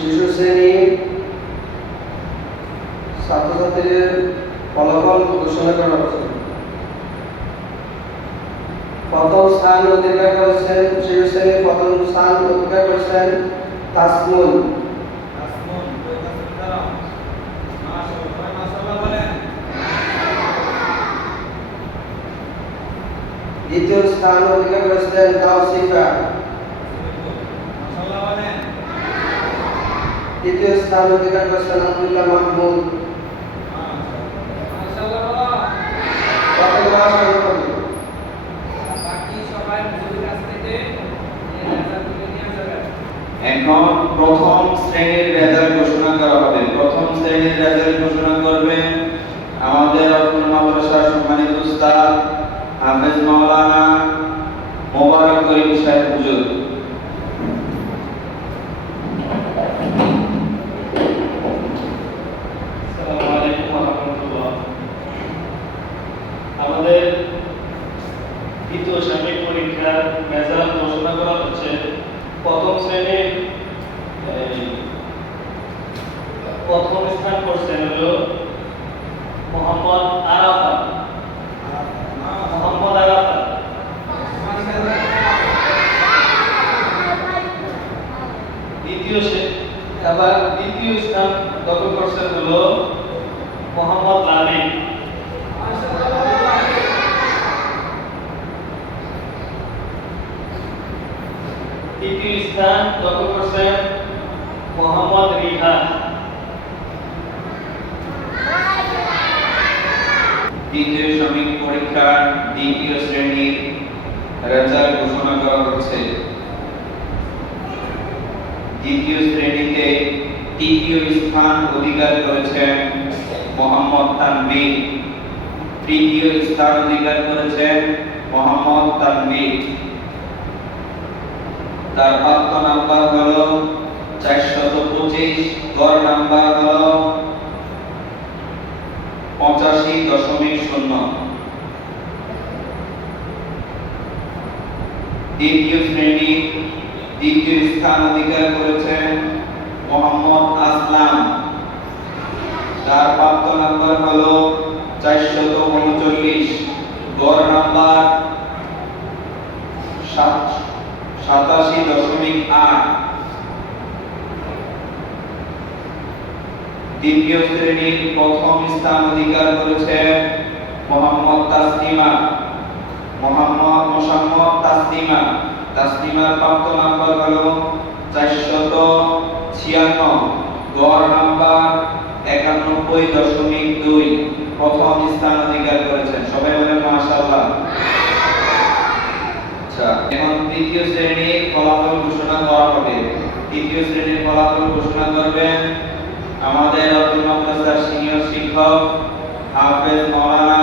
শিশু শ্রেণীর ছাত্রছাত্রীদের ফলাফল ঘোষণা করা হচ্ছে। প্রথম স্থান অধিকার করেছেন শিশু শ্রেণীর প্রথম স্থান অধিকার করেছেন তাসমুল। দ্বিতীয় স্থান অধিকার করেছেন তাওসিফা। তৃতীয় স্থান অধিকার করেছেন আব্দুল্লাহ মাহমুদ। এখন প্রথম শ্রেণীর রেজাল্ট ঘোষণা করা হবে। প্রথম শ্রেণীর রেজাল্ট ঘোষণা করবেন আমাদের অত্র মাদ্রাসার সম্মানিত উস্তাদ হাফেজ মাওলানা মোবারক করিম সাহেব হুজুর। আসসালামু আলাইকুম ওয়া রাহমাতুল্লাহ। আমাদের দ্বিতীয় সাময়িক পরীক্ষার রেজাল্ট ঘোষণা করা হচ্ছে। প্রথম শ্রেণীর প্রথম স্থান করছেন হলো মোহাম্মদ আরাফাত। মোহাম্মদ আরাফাত। দ্বিতীয় স্থান দখল করছেন হলো মোহাম্মদ লালি। তৃতীয় স্থান দখল করছেন মোহাম্মদ রিহান। দ্বিতীয় সাময়িক পরীক্ষার দ্বিতীয় শ্রেণীর রেজাল্ট ঘোষণা করা হচ্ছে। দ্বিতীয় শ্রেণীতে তৃতীয় স্থান অধিকার করেছেন মোহাম্মদ তানভীর। তৃতীয় স্থান অধিকার করেছেন মোহাম্মদ তানভীর। তার প্রাপ্ত নাম্বার হলো 425, গড় নাম্বার হলো 85.0। দ্বিতীয় শ্রেণীর দ্বিতীয় স্থান অধিকার করেছেন মোহাম্মদ আসলাম। তার প্রাপ্ত নাম্বার হলো 439, গড় নাম্বার 87.8। দ্বিতীয় শ্রেণীর প্রথম স্থান অধিকার করেছেন মোহাম্মদ তাসলিমা। তাসলিমার প্রাপ্ত নাম্বার হলো 456, গড় নাম্বার 91.2। প্রথম স্থান অধিকার করেছেন। সবাই বলেন মাশাআল্লাহ। আচ্ছা, এখন তৃতীয় শ্রেণীর ফলাফল ঘোষণা করা হবে। তৃতীয় শ্রেণীর ফলাফল ঘোষণা করবেন আমাদের অতুল মাদ্রাসার সিনিয়র শিক্ষক হাফেজ মাওলানা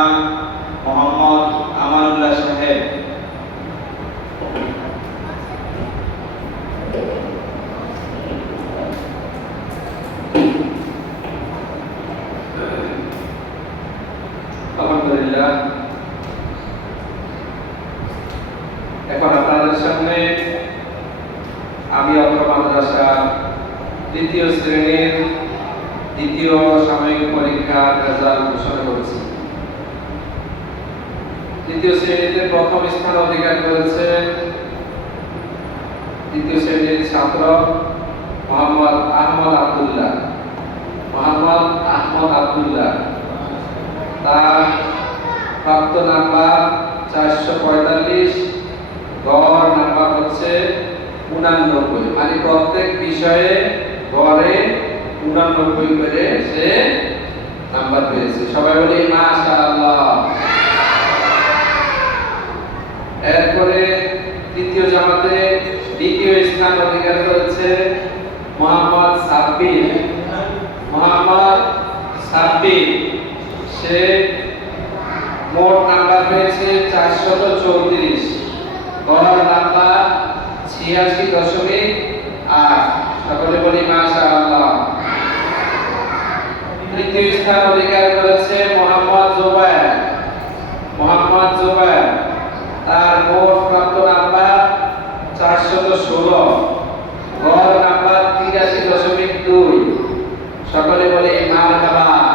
মোহাম্মদ আমানুল্লাহ সাহেব। আলহামদুলিল্লাহ। এখন আপনাদের সামনে আমি অত্র মাদ্রাসার তৃতীয় শ্রেণীর দ্বিতীয় সাময়িক পরীক্ষার রেজাল্ট ঘোষণা করেছি। তৃতীয় শ্রেণীতে প্রথম স্থান অধিকার করেছে তৃতীয় শ্রেণীর ছাত্র মোহাম্মদ আহমদ আব্দুল্লাহ। তার প্রাপ্ত নাম্বার 445, গড় নাম্বার হচ্ছে 89। মানে প্রত্যেক বিষয়ে গড়ে 89 করে সে নাম্বার পেয়েছে। সবাই বলি মাশাআল্লাহ। এরপরে তৃতীয় জামাতে দ্বিতীয় স্থান অধিকার করেছে মোহাম্মদ সাব্বির। সে মোট নাম্বার পেয়েছে 434, গড় নাম্বার 86.8। সকলে বলি মাশাআল্লাহ। তৃতীয় স্থান অধিকার করেছে মোহাম্মদ জুবায়ের। তার মোট প্রাপ্ত নাম্বার 416, গড় নাম্বার 83.9। 2। সকলে বলে মারহাবা।